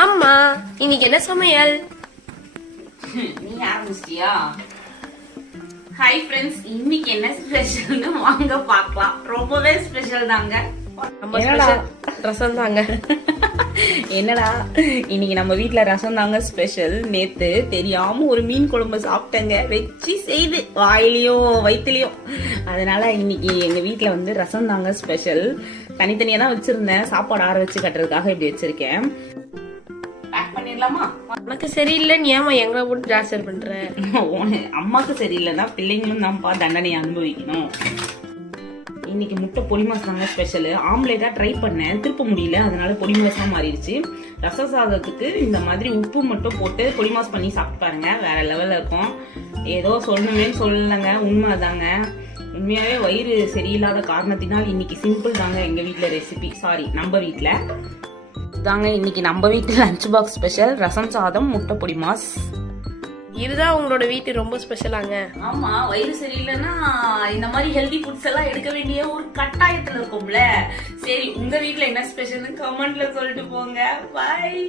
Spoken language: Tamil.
ஆமா, இன்னைக்கு என்ன சமையல்? நீ ஆரம்பிச்சிட்டியா? ஹாய் ஃப்ரெண்ட்ஸ், இன்னைக்கு என்ன ஸ்பெஷல்னு வாங்க பார்க்கலாம். ரொம்பவே ஸ்பெஷல் தாங்க. ரசம் தாங்க. என்னடா இன்னைக்கு நம்ம வீட்ல ரசம் தாங்க ஸ்பெஷல். நேத்து தெரியாம ஒரு மீன் குழம்பு சாப்பிட்டேங்க, வச்சு செய்து வாயிலையும் வயிற்றுலையும். அதனால இன்னைக்கு எங்க வீட்ல வந்து ரசம் தாங்க ஸ்பெஷல். தனித்தனியா தான் வச்சிருந்தேன், சாப்பாடு ஆற வச்சு கட்டுறதுக்காக இப்படி வச்சிருக்கேன். பேக் பண்ணிடலாமா? உனக்கு சரியில்லை, நீ ஏமா எங்களை போட்டு டார்ச்சர் பண்ற? அம்மாக்கு சரியில்லைன்னா பிள்ளைங்களும் தான்ப்பா தண்டனையை அனுபவிக்கணும். இன்னைக்கு முட்டை பொடி மாஸ் தாங்க ஸ்பெஷல். ஆம்லேட்டா ட்ரை பண்ணேன், திருப்ப முடியல, அதனால பொடி மாஸா மாறிடுச்சு. ரச சாதத்துக்கு இந்த மாதிரி உப்பு மட்டும் போட்டு பொடி மாஸ் பண்ணி சாப்பிட்டு பாருங்க, வேற லெவல்ல இருக்கும். ஏதோ சொல்லணுமேன்னு சொல்லலைங்க, உண்மைதாங்க. உண்மையாவே வயிறு சரியில்லாத காரணத்தினால் இன்னைக்கு சிம்பிள் தாங்க எங்க வீட்டுல ரெசிபி. சாரி, நம்ம வீட்டுல தாங்க இன்னைக்கு நம்ம வீட்டுல லஞ்ச் பாக்ஸ் ஸ்பெஷல் ரசம் சாதம் முட்டை பொடி மாஸ். இதுதான் உங்களோட வீட்டு ரொம்ப ஸ்பெஷலாங்க. ஆமா, வயிறு சரியில்லைன்னா இந்த மாதிரி ஹெல்தி ஃபுட்ஸ் எல்லாம் எடுக்க வேண்டிய ஒரு கட்டாயத்துல இருக்கும்ல. சரி, உங்க வீட்டுல என்ன ஸ்பெஷல்னு கமெண்ட்ல சொல்லிட்டு போங்க. பை.